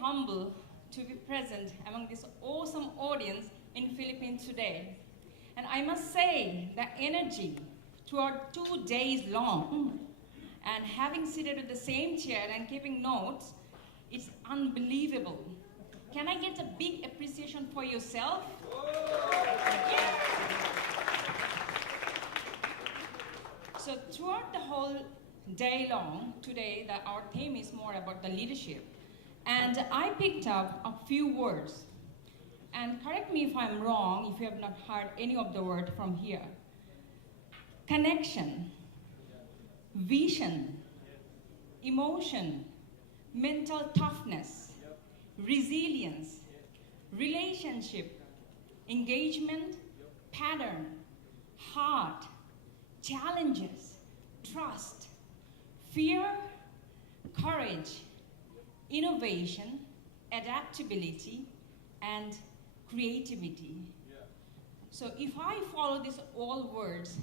humbled to be present among this awesome audience in Philippines today. And I must say, the energy throughout 2 days long, and having seated at the same chair and keeping notes, it's unbelievable. Can I get a big appreciation for yourself? Yeah. So throughout the whole day long, today our theme is more about the leadership. And I picked up a few words. And correct me if I'm wrong, if you have not heard any of the words from here. Connection, vision, emotion, mental toughness, resilience, relationship, engagement, pattern, heart, challenges, trust, fear, courage, innovation, adaptability, and creativity. So if I follow these all words,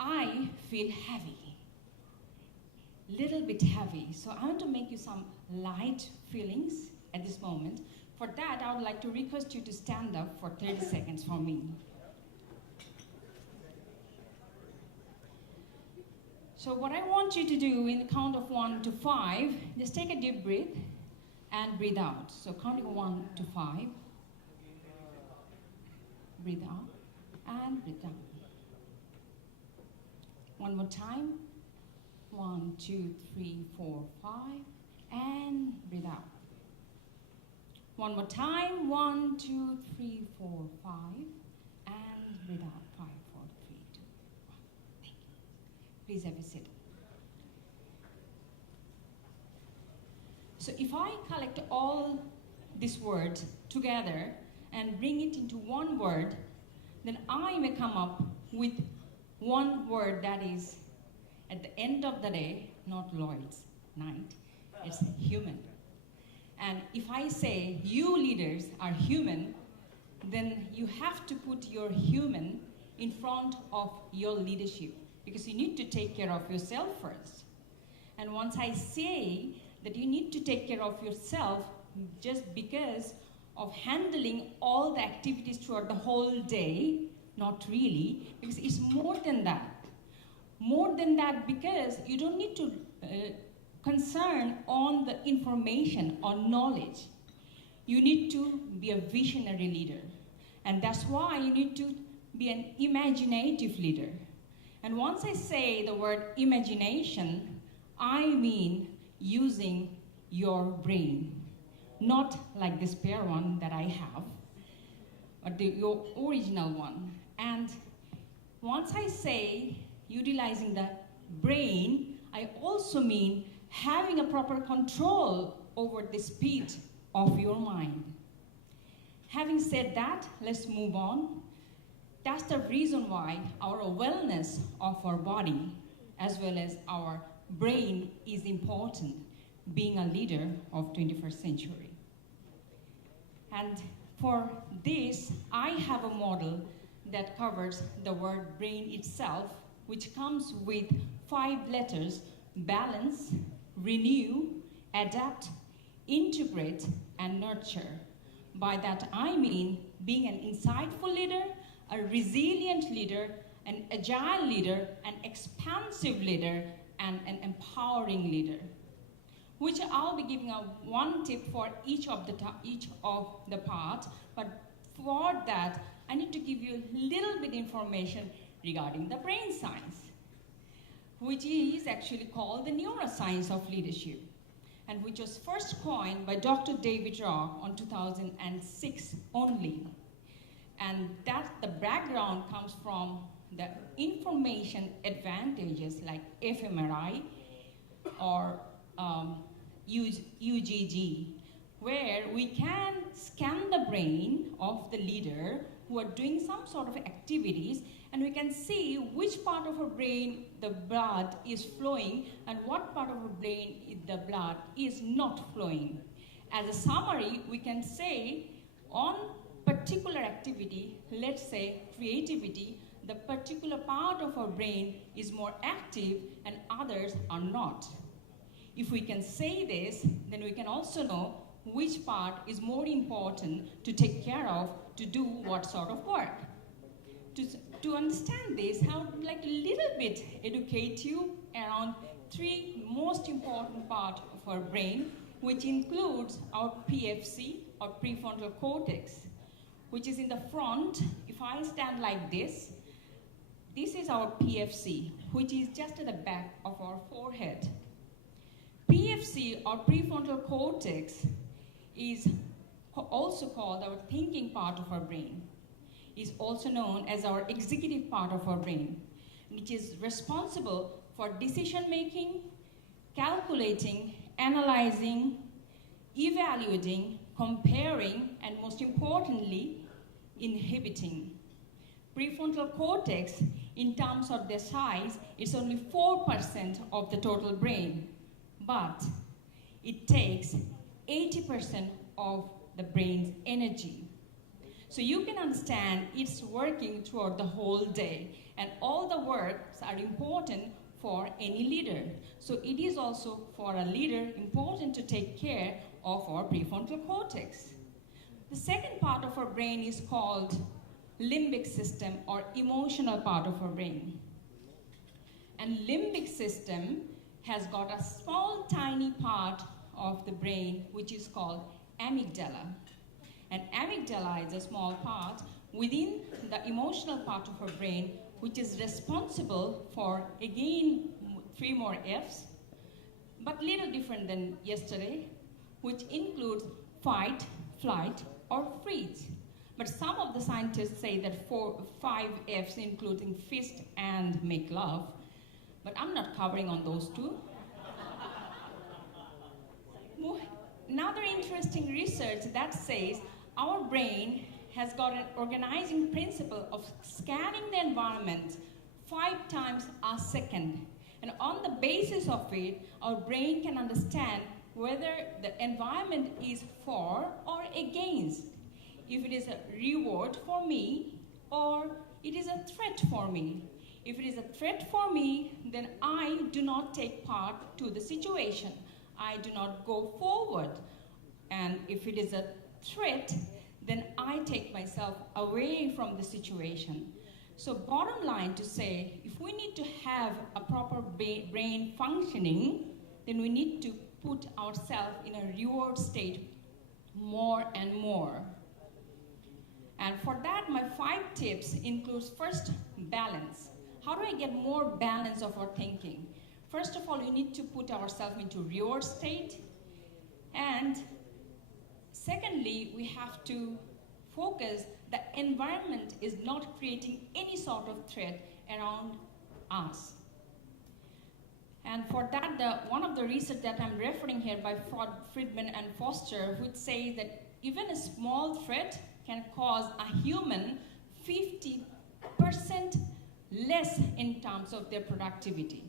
I feel heavy, little bit heavy. So I want to make you some light feelings at this moment. For that, I would like to request you to stand up for 30 seconds for me. So what I want you to do in the count of 1 to 5, just take a deep breath and breathe out. So counting 1 to 5, breathe out and breathe down. One more time. 1, 2, 3, 4, 5, and breathe out. One more time. 1, 2, 3, 4, 5, and breathe out. 5, 4, 3, 2, 1. Thank you. Please have a seat. So if I collect all these words together and bring it into one word, then I may come up with one word that is, at the end of the day, not Lloyd's night, it's human. And if I say you leaders are human, then you have to put your human in front of your leadership, because you need to take care of yourself first. And once I say that you need to take care of yourself just because of handling all the activities throughout the whole day, not really, because it's more than that. More than that, because you don't need to concern on the information or knowledge. You need to be a visionary leader. And that's why you need to be an imaginative leader. And once I say the word imagination, I mean using your brain. Not like the spare one that I have, but your original one. And once I say utilizing the brain, I also mean having a proper control over the speed of your mind. Having said that, let's move on. That's the reason why our wellness of our body as well as our brain is important, being a leader of 21st century. And for this, I have a model that covers the word brain itself, which comes with 5 letters: balance, renew, adapt, integrate, and nurture. By that I mean being an insightful leader, a resilient leader, an agile leader, an expansive leader, and an empowering leader. Which I'll be giving one tip for each of the parts, but for that I need to give you a little bit information regarding the brain science, which is actually called the neuroscience of leadership, and which was first coined by Dr. David Rock on 2006 only. And that the background comes from the information advantages like fMRI or UGG, where we can scan the brain of the leader who are doing some sort of activities, and we can see which part of our brain the blood is flowing and what part of our brain the blood is not flowing. As a summary, we can say on particular activity, let's say creativity, the particular part of our brain is more active and others are not. If we can say this, then we can also know which part is more important to take care of to do what sort of work. To understand this, I would like a little bit educate you around three most important parts of our brain, which includes our PFC, or prefrontal cortex, which is in the front. If I stand like this is our PFC, which is just at the back of our forehead. PFC, or prefrontal cortex, is also called our thinking part of our brain. Is also known as our executive part of our brain, which is responsible for decision making, calculating, analyzing, evaluating, comparing, and most importantly, inhibiting. Prefrontal cortex, in terms of their size, is only 4% of the total brain, but it takes 80% of the brain's energy. So you can understand it's working throughout the whole day, and all the works are important for any leader. So it is also for a leader important to take care of our prefrontal cortex. The second part of our brain is called limbic system, or emotional part of our brain. And limbic system has got a small tiny part of the brain which is called amygdala. And amygdala is a small part within the emotional part of our brain, which is responsible for, again, 3 more F's, but little different than yesterday, which includes fight, flight, or freeze. But some of the scientists say that 5 F's, including fist and make love, but I'm not covering on those two. Another interesting research that says our brain has got an organizing principle of scanning the environment 5 times a second. And on the basis of it, our brain can understand whether the environment is for or against. If it is a reward for me or it is a threat for me. If it is a threat for me, then I do not take part to the situation. I do not go forward. And if it is a threat, then I take myself away from the situation. So bottom line to say, if we need to have a proper brain functioning, then we need to put ourselves in a reward state more and more. And for that, my 5 tips includes, first, balance. How do I get more balance of our thinking? First of all, we need to put ourselves into reward state. And secondly, we have to focus the environment is not creating any sort of threat around us. And for that, one of the research that I'm referring here by Friedman and Foster, which say that even a small threat can cause a human 50% less in terms of their productivity.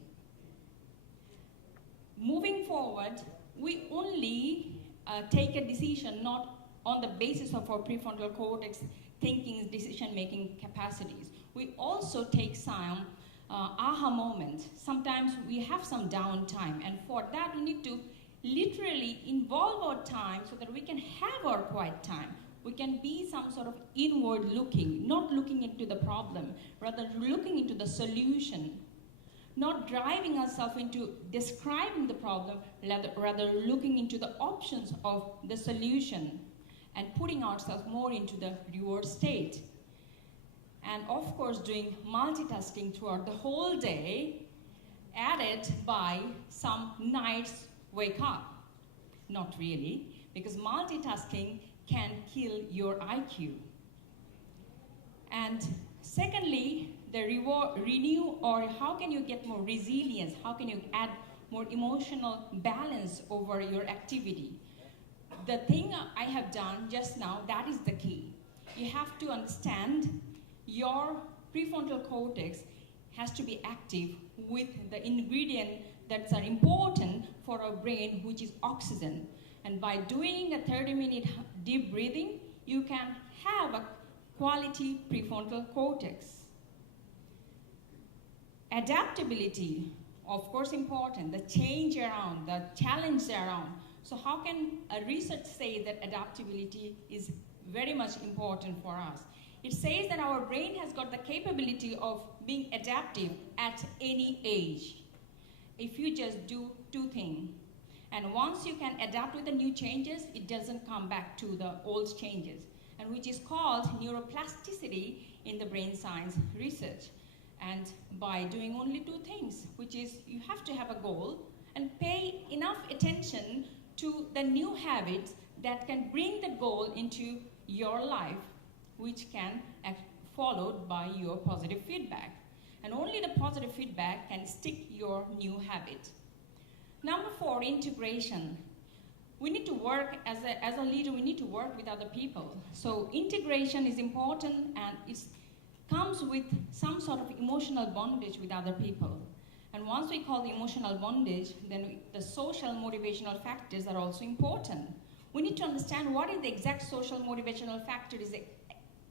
Moving forward, we only take a decision not on the basis of our prefrontal cortex thinking, decision-making capacities. We also take some aha moments. Sometimes we have some downtime, and for that we need to literally involve our time so that we can have our quiet time. We can be some sort of inward looking, not looking into the problem, rather looking into the solution. Not driving ourselves into describing the problem, rather looking into the options of the solution and putting ourselves more into the reward state. And of course, doing multitasking throughout the whole day, added by some nights wake up. Not really, because multitasking can kill your IQ. And secondly, the renew, or how can you get more resilience? How can you add more emotional balance over your activity? The thing I have done just now, that is the key. You have to understand your prefrontal cortex has to be active with the ingredient that are important for our brain, which is oxygen. And by doing a 30-minute deep breathing, you can have a quality prefrontal cortex. Adaptability, of course, important. The change around, the challenge around. So how can a research say that adaptability is very much important for us? It says that our brain has got the capability of being adaptive at any age. If you just do two things, and once you can adapt with the new changes, it doesn't come back to the old changes, and which is called neuroplasticity in the brain science research. And by doing only two things, which is you have to have a goal and pay enough attention to the new habits that can bring the goal into your life, which can act followed by your positive feedback. And only the positive feedback can stick your new habit. Number 4, integration. We need to work, as a leader, we need to work with other people. So integration is important, and it comes with some sort of emotional bondage with other people. And once we call the emotional bondage, then the social motivational factors are also important. We need to understand what is the exact social motivational factor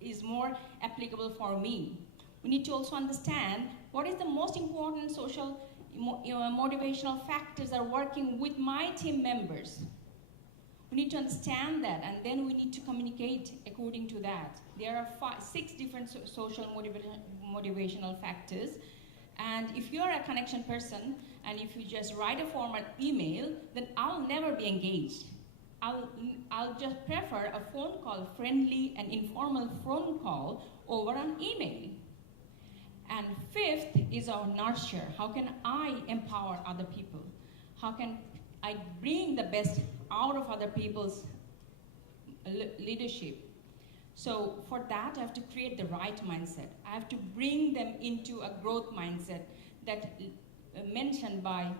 is more applicable for me. We need to also understand what is the most important social motivational factors that are working with my team members. We need to understand that, and then we need to communicate according to that. There are 6 different social motivational factors. And if you're a connection person, and if you just write a formal email, then I'll never be engaged. I'll just prefer a phone call, friendly and informal phone call over an email. And 5th is our nurture. How can I empower other people? How can I bring the best out of other people's leadership? So for that, I have to create the right mindset. I have to bring them into a growth mindset that mentioned by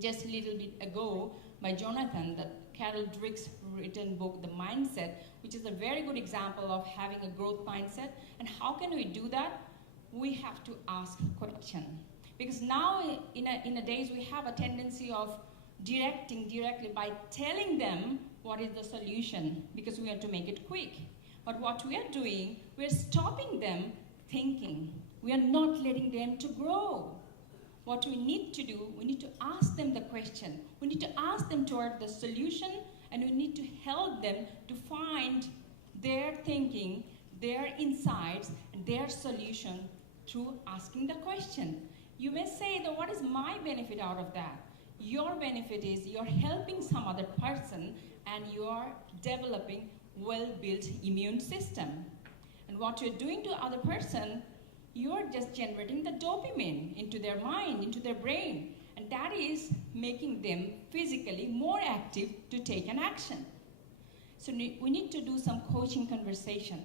just a little bit ago by Jonathan, the Carol Dweck's written book, The Mindset, which is a very good example of having a growth mindset. And how can we do that? We have to ask questions. Because now in a days we have a tendency of directing directly by telling them what is the solution, because we have to make it quick. But what we are doing, we're stopping them thinking. We are not letting them to grow. What we need to do, we need to ask them the question. We need to ask them toward the solution, and we need to help them to find their thinking, their insights, and their solution through asking the question. You may say that what is my benefit out of that? Your benefit is you're helping some other person and you're developing well-built immune system. And what you're doing to other person, you're just generating the dopamine into their mind, into their brain. And that is making them physically more active to take an action. So we need to do some coaching conversation.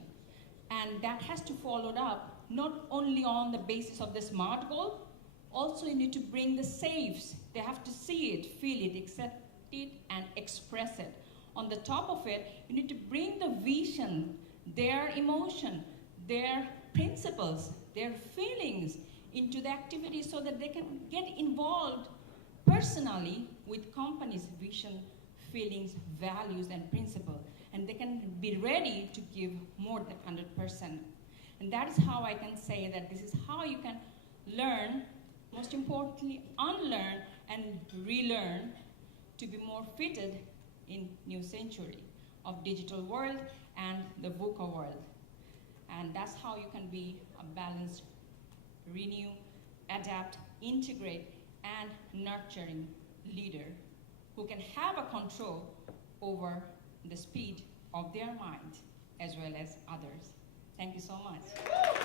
And that has to follow up not only on the basis of the SMART goal, also you need to bring the SAFEs. They have to see it, feel it, accept it, and express it. On the top of it, you need to bring the vision, their emotion, their principles, their feelings into the activity so that they can get involved personally with company's vision, feelings, values, and principles. And they can be ready to give more than 100%. And that is how I can say that this is how you can learn, most importantly, unlearn and relearn to be more fitted in new century of digital world and the VUCA world. And that's how you can be a balanced, renew, adapt, integrate, and nurturing leader who can have a control over the speed of their mind as well as others. Thank you so much.